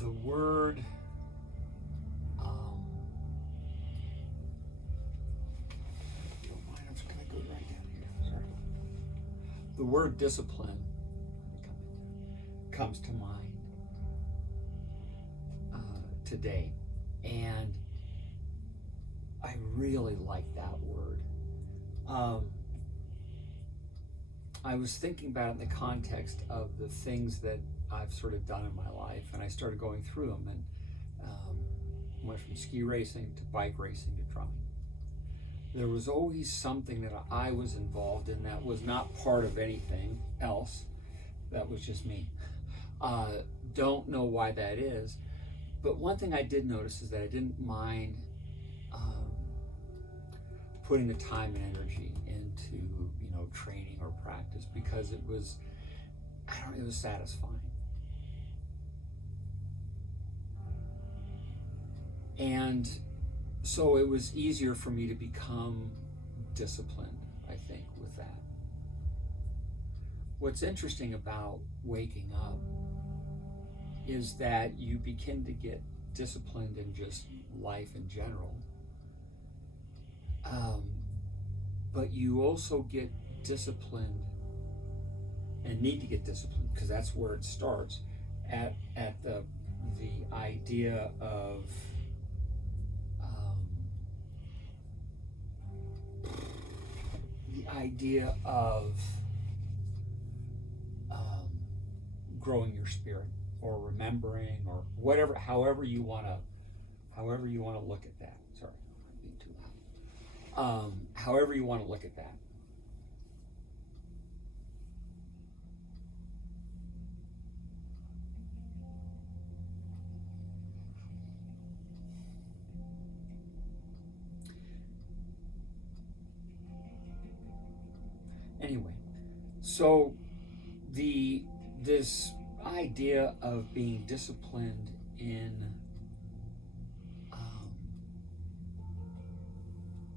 the word I'm just going to go right down here. Sorry. The word discipline comes to mind today, and I really like that word. I was thinking about it in the context of the things that I've sort of done in my life, and I started going through them, and went from ski racing to bike racing to drumming. There was always something that I was involved in that was not part of anything else. That was just me. Don't know why that is, but one thing I did notice is that I didn't mind putting the time and energy into, training or practice, because it was satisfying. And so it was easier for me to become disciplined, I think, with that. What's interesting about waking up is that you begin to get disciplined in just life in general. But you also get disciplined and need to get disciplined, because that's where it starts, at the idea of growing your spirit, or remembering, or whatever, however you want to look at that. Sorry, I'm being too loud. However you want to look at that. Anyway, so this idea of being disciplined in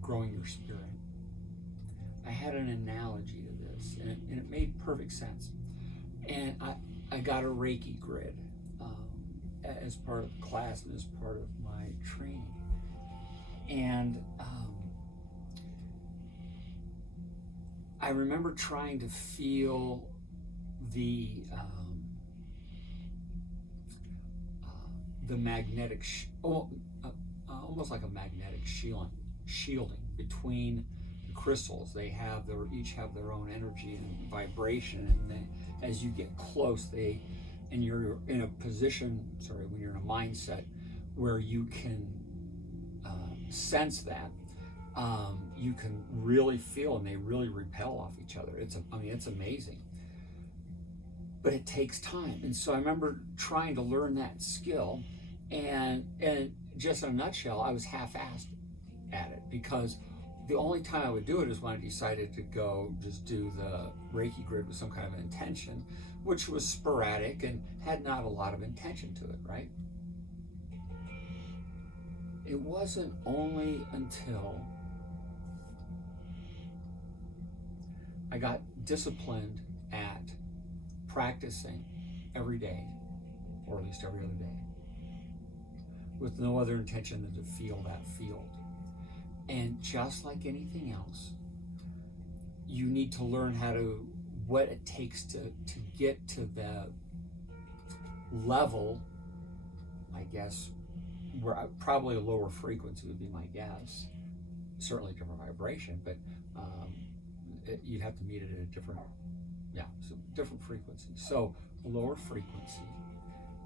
growing your spirit, I had an analogy to this, and it made perfect sense. And I got a Reiki grid as part of the class and as part of my training. And I remember trying to feel the magnetic, almost like a magnetic shielding between the crystals. They each have their own energy and vibration, and as you get close, and you're in a position, when you're in a mindset where you can sense that, you can really feel, and they really repel off each other. It's amazing. But it takes time. And so I remember trying to learn that skill, and just in a nutshell, I was half-assed at it, because the only time I would do it is when I decided to go just do the Reiki grid with some kind of an intention, which was sporadic and had not a lot of intention to it, right? It wasn't only until I got disciplined at practicing every day, or at least every other day, with no other intention than to feel that field. And just like anything else, you need to learn what it takes to get to the level, I guess, where probably a lower frequency would be my guess, certainly a different vibration, but you'd have to meet it at a different frequency. So a lower frequency,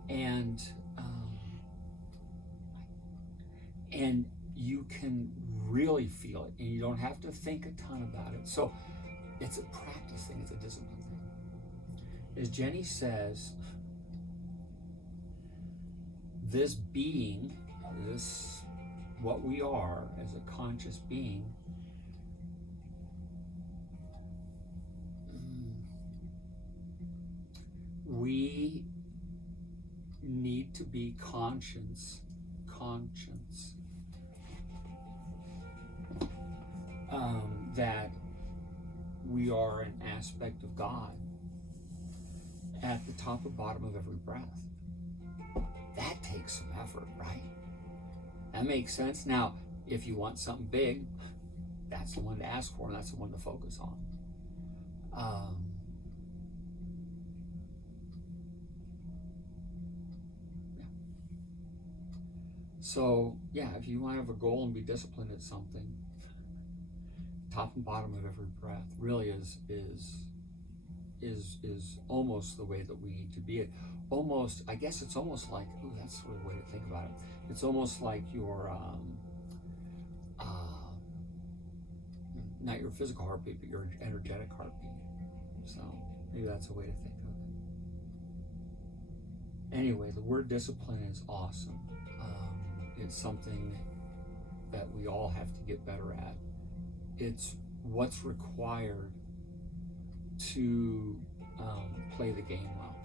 and you can really feel it, and you don't have to think a ton about it. So it's a practice thing, it's a discipline thing. As Jenny says, this being, what we are as a conscious being, we need to be conscious that we are an aspect of God at the top and bottom of every breath. That takes some effort, right? That makes sense. Now, if you want something big, that's the one to ask for, and that's the one to focus on. Yeah. So, yeah, if you want to have a goal and be disciplined at something, top and bottom of every breath really is almost the way that we need to be it. Almost, I guess it's almost like, ooh, that's sort of the way to think about it. It's almost like your not your physical heartbeat, but your energetic heartbeat. So maybe that's a way to think of it. Anyway, the word discipline is awesome. It's something that we all have to get better at. It's what's required to play the game well.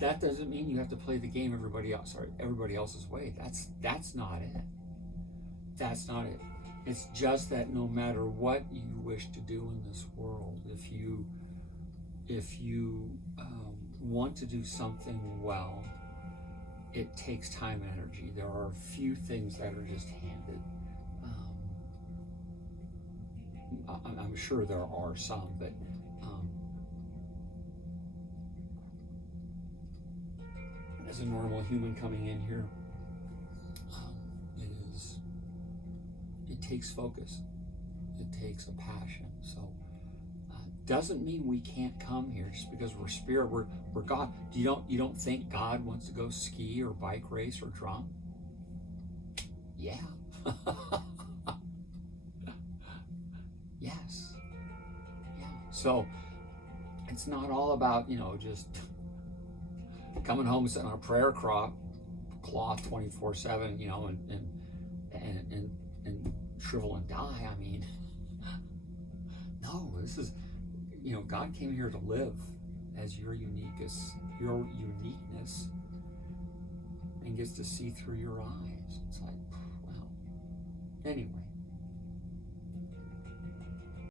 That doesn't mean you have to play the game everybody else's way. That's not it. That's not it. It's just that no matter what you wish to do in this world, if you want to do something well, it takes time and energy. There are a few things that are just handed. I'm sure there are some, but as a normal human coming in here, it takes focus. It takes a passion. So doesn't mean we can't come here just because we're spirit. We're God. You don't think God wants to go ski or bike race or drum? Yeah. Yes. Yeah. So it's not all about, just coming home and sitting on a prayer cloth 24/7, and shrivel and die. I mean, no, this is, God came here to live as your uniqueness, and gets to see through your eyes. It's like, wow. Anyway.